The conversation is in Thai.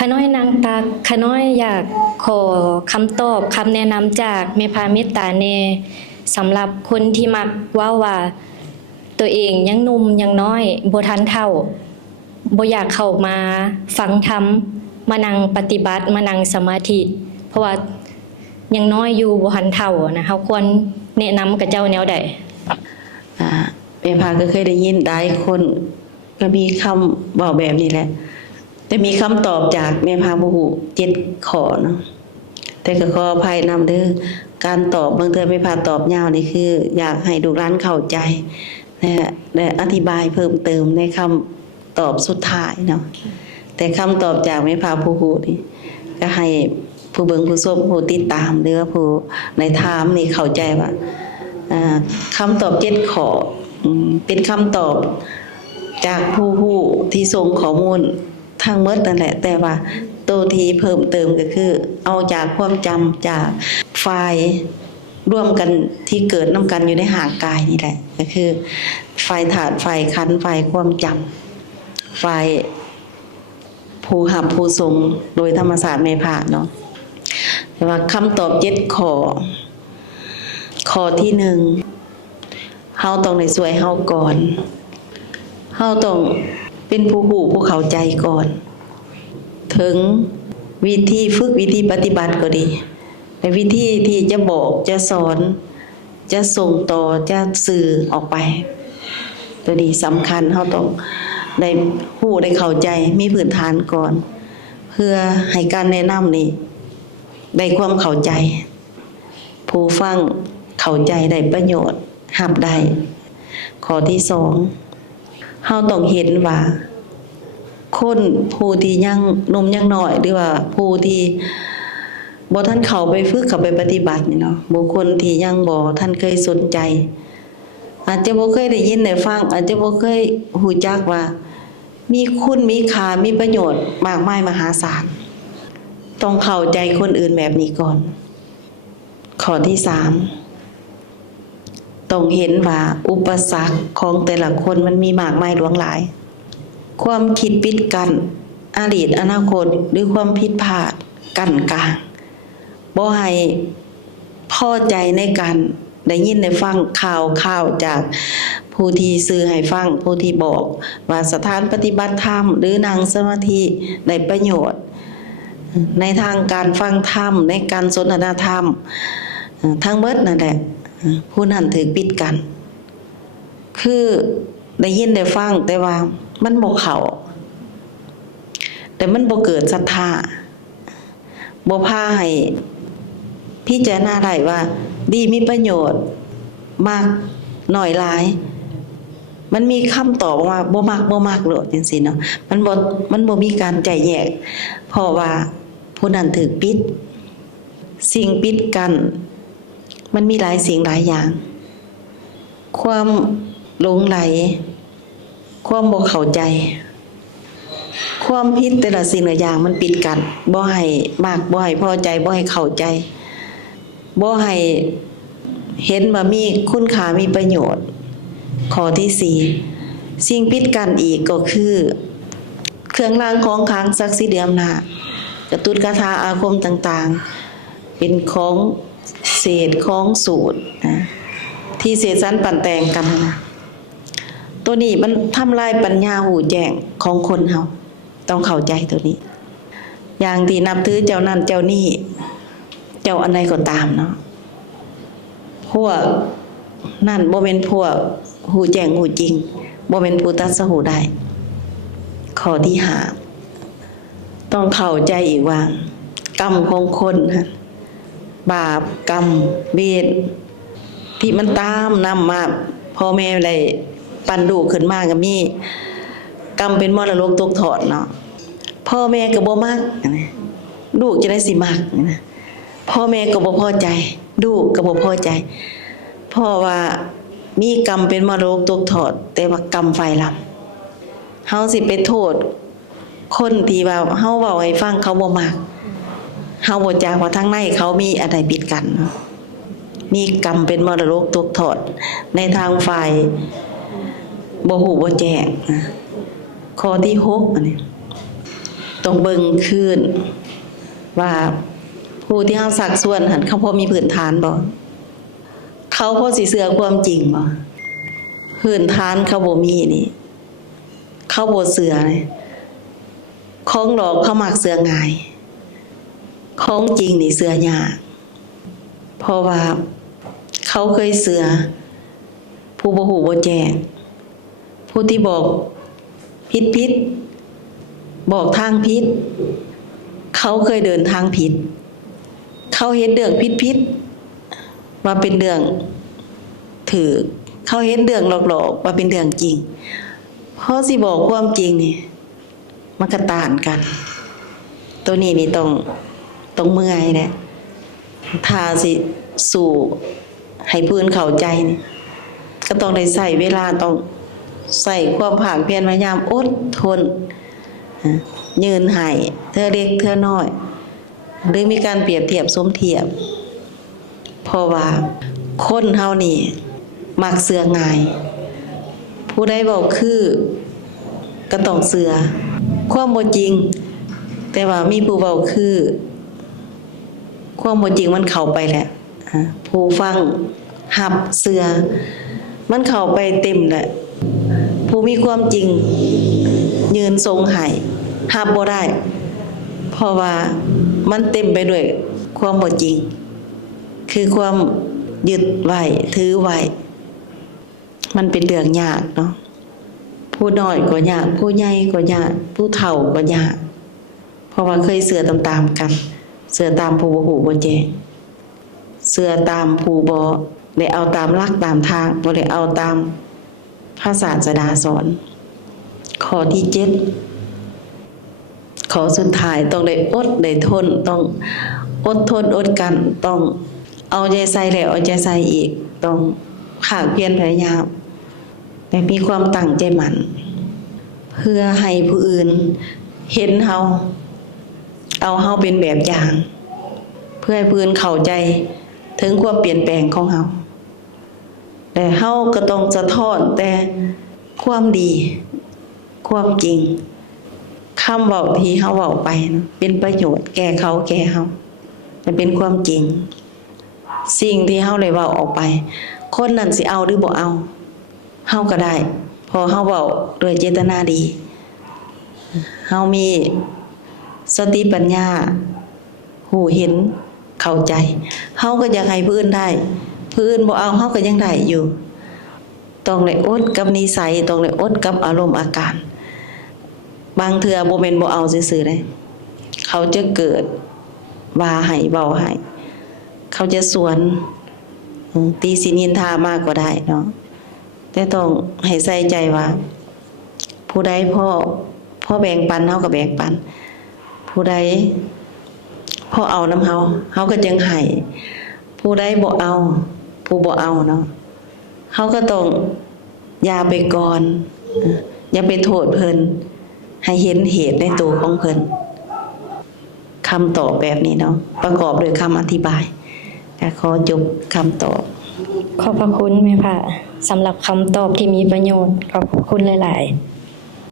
ขาน้อยนางตักขาน้อยอยากขอคำตอบคำแนะนำจากแม่พาเมตตาเนสำหรับคนที่มักว่าตัวเองยังหนุ่มยังน้อยบ่ทันเฒ่าบ่อยากเข้ามาฟังธรรมมานั่งปฏิบัติมานั่งสมาธิเพราะว่ายังน้อยอยู่บ่ทันเฒ่านะเฮาควรแนะนำกับเจ้าแนวใดแม่พาก็เคยได้ยินหลายคนก็มีคำบอกแบบนี้แหละแต่มีคำตอบจากแม่พาบ่ฮู้7ข้อเนาะแต่ก็ขออภัยนำเด้อการตอบบางเทื่อแม่พาตอบยาวนี่คืออยากให้ลูกหลานเข้าใจและอธิบายเพิ่มเติมในคำตอบสุดท้ายเนาะแต่คำตอบจากแม่พาผู้ฮู้นี่ก็ให้ผู้เบิ่งผู้ชมผู้ติดตามหรือว่าผู้ในถามนี่เข้าใจว่าคำตอบ7ข้อเป็นคำตอบจากผู้ฮู้ที่ส่งข้อมูลทั้งหมดนั่นแหละแต่ว่าตัวที่เพิ่มเติมก็คือเอาจากความจำจากไฟล์ร่วมกันที่เกิดนำกันอยู่ในห่างกายนี่แหละก็คือไฟล์ธาตุไฟล์ขันธ์ไฟล์ความจำไฟล์ผู้หับผู้ทรงโดยธรรมศาสตร์ไม่ผ่านเนาะแต่ว่าคำตอบ7ข้อที่1เฮาต้องได้ช่วยเฮาก่อนเฮาต้องเป็นผู้ฮู้ผู้เข้าใจก่อนถึงวิธีฝึกวิธีปฏิบัติก็ดีในวิธีที่จะบอกจะสอนจะส่งต่อจะสื่อออกไปตัวนี้สำคัญเฮาต้องได้ฮู้ได้เข้าใจมีพื้นฐานก่อนเพื่อให้การแนะนำนี่ได้ความเข้าใจผู้ฟังเข้าใจได้ประโยชน์รับได้ข้อที่2เฮาต้องเห็นว่าคนผู้ที่ยังหนุ่มยังน้อยหรือว่าผู้ที่บ่ทันเข้าไปฝึกเข้าไปปฏิบัตินี่เนาะบุคคลที่ยังบ่ทันเคยสนใจอาจจะบ่เคยได้ยินได้ฟังอาจจะบ่เคยรู้จักว่ามีคุณมีค่ามีประโยชน์มากมายมหาศาลต้องเข้าใจคนอื่นแบบนี้ก่อนข้อที่3ต้องเห็นว่าอุปสรรคของแต่ละคนมันมีมากมายหลวงหลายความคิดปิดกั้นอดีตอนาคตหรือความผิดพลาดกั้นกลางบ่ให้พอใจในการได้ยินได้ฟังข่าวจากผู้ที่สื่อให้ฟังผู้ที่บอกว่าสถานปฏิบัติธรรมหรือนั่งสมาธิได้ประโยชน์ในทางการฟังธรรมในการสนทนาธรรมทั้งหมดนั่นแหละผู้นั้นถือปิดกันคือได้ยินได้ฟังแต่ว่ามันบ่เข้าแต่มันบ่เกิดศรัทธาบ่พาให้พิจารณาได้ว่าดีมีประโยชน์มากน้อยหลายมันมีคำตอบว่าบ่มักโลดจังซี่เนาะมันบ่มีการใจแยกเพราะว่าผู้นั้นถูกปิดสิ่งปิดกันมันมีหลายสิ่งหลายอย่างความหลงไหลความบ่เข้าใจความผิดแต่ละสิ่งละอย่างมันปิดกันบ่ให้มากบ่ให้พอใจบ่ให้เข้าใจบ่ให้เห็นว่ามีคุณค่ามีประโยชน์ข้อที่4สิ่งปิดกันอีกก็คือเครื่องรางของขลังศักดิ์สิทธิ์อำนาจกระตุ้นคาถาอาคมต่างๆเป็นของเศษของสูตรนะที่เสกสรรปั่นแต่งกันนะตัวนี้มันทำลายปัญญาหูแจ้งของคนเฮาต้องเข้าใจตัวนี้อย่างที่นับถือเจ้านั่นเจ้านี่เจ้าอันใดก็ตามเนาะพวกนั่นบ่เป็นพวกหูแจ้งหูจริงบ่เป็นผู้ตรัสรู้ได้ข้อที่5ต้องเข้าใจอีกว่ากรรมของคนฮะบาปกรรมเวรที่มันตามนำมาพ่อแม่ได้ปั่นลูกขึ้นมาก็มีกรรมเป็นมรดกตกทอดเนาะพ่อแม่ก็บ่มักลูกจะได้สิมักนะพ่อแม่ก็บ่พอใจลูกก็บ่พอใจเพราะว่ามีกรรมเป็นมรดกตกทอดแต่ว่ากรรมฝ่ายลับเฮาสิไปโทษคนที่ว่าเฮาเว้าให้ฟังเขาบ่มักเฮาบ่จักว่าทางในเขามีอะไรปิดกันมีกรรมเป็นมรดกตกทอดในทางฝ่ายบ่ฮู้บ่แจ้งข้อที่6อันนี้ต ต้องเบิ่งคืนว่าผู้ที่เฮาสักส่วนหันเขาพอมีพื้นฐานบ่เขาพอสิเชื่อความจริงบ่พื้นฐานเขาบ่มีนี่เขาบ่เชื่อเลยของหลอกเขามักเชื่อง่ายของจริงนี่เชื่อยากเพราะว่าเขาเคยเชื่อผู้บ่ฮู้บ่แจ้งผู้ที่บอกผิดบอกทางผิดเขาเคยเดินทางผิดเขาเห็นเรื่องผิดว่าเป็นเรื่องถือเขาเห็นเรื่องหลอกว่าเป็นเรื่องจริงเพราะสิบอกความจริงนี่มันก็ต่างกัน ตัวนี้นี่ต้องเมื่อยแหละถ้าสิสู่ให้เพิ่นเข้าใจนี่ก็ต้องได้ใช้เวลาต้องใส่ความภาคเพียรพยายามอดทนยืนให้เธอเล็กเธอน้อยหรือมีการเปรียบเทียบสมเทียบเพราะว่าคนเฮานี่มักเสือง่ายผู้ใดบอกคือก็ต้องเสือความบ่จริงแต่ว่ามีผู้เว้าคือความบ่จริงมันเข้าไปแหละผู้ฟังรับเสือมันเข้าไปเต็มแหละผู้มีความจริงยืนทรงให้รับบ่ได้เพราะว่ามันเต็มไปด้วยความบ่จริงคือความยึดไว้ถือไว้มันเป็นเรื่องยากเนาะผู้น้อยก็ยากผู้ใหญ่ก็ยากผู้เฒ่าก็ยากเพราะว่าเคยเสือตามๆกันเสือตามผู้บ่ฮู้บ่แจ้งเสือตามผู้บ่ได้เอาตามหลักตามทางบ่ได้เอาตามพระศาสดาสอนข้อที่7ข้อสุดท้ายต้องได้อดได้ทนต้องอดทนอดกันต้องเอาใจใส่แล้วเอาใจใส่อีกต้องภาคเพียรพยายามแต่มีความตั้งใจมั่นเพื่อให้ผู้อื่นเห็นเฮาเอาเฮาเป็นแบบอย่าง เพื่อให้ผู้อื่นเข้าใจถึงความเปลี่ยนแปลงของเฮาแต่เฮาก็ต้องสะท้อนแต่ความดีความจริงคำเว้าที่เฮาเว้าไปนะเป็นประโยชน์แก่เขาแก่เฮามันเป็นความจริงสิ่งที่เฮาได้เว้าออกไปคนนั้นสิเอาหรือบ่เอาเฮาก็ได้พอเฮาเว้าด้วยเจตนาดีเฮามีสติปัญญาหูเห็นเข้าใจเฮาก็อยากให้ผู้อื่นได้ผู้อื่นบ่เอาเฮาก็ยังได้อยู่ต้องได้อดกับนิสัยต้องได้อดกับอารมณ์อาการบางเทื่อบ่แม่นบ่เอาซื่อๆเด้เขาจะเกิดว่าให้เว้าให้เขาจะสวนตีสินินทามากก็ได้เนาะแต่ต้องให้ใส่ใจว่าผู้ใดพ่อแบ่งปันเฮาก็แบ่งปันผู้ใดพ่อเอานำเฮาก็จังให้ผู้ใดบ่เอาผู้บ่เอาเนาะเฮาก็ต้องอย่าไปก่อนอย่าไปโทษเพิ่นให้เห็นเหตุในตัวของเพิ่นคำตอบแบบนี้เนาะประกอบด้วยคำอธิบายก็ขอจบคำตอบ ขอบพระคุณแม่ค่ะสำหรับคำตอบที่มีประโยชน์ขอบพระคุณหลายๆ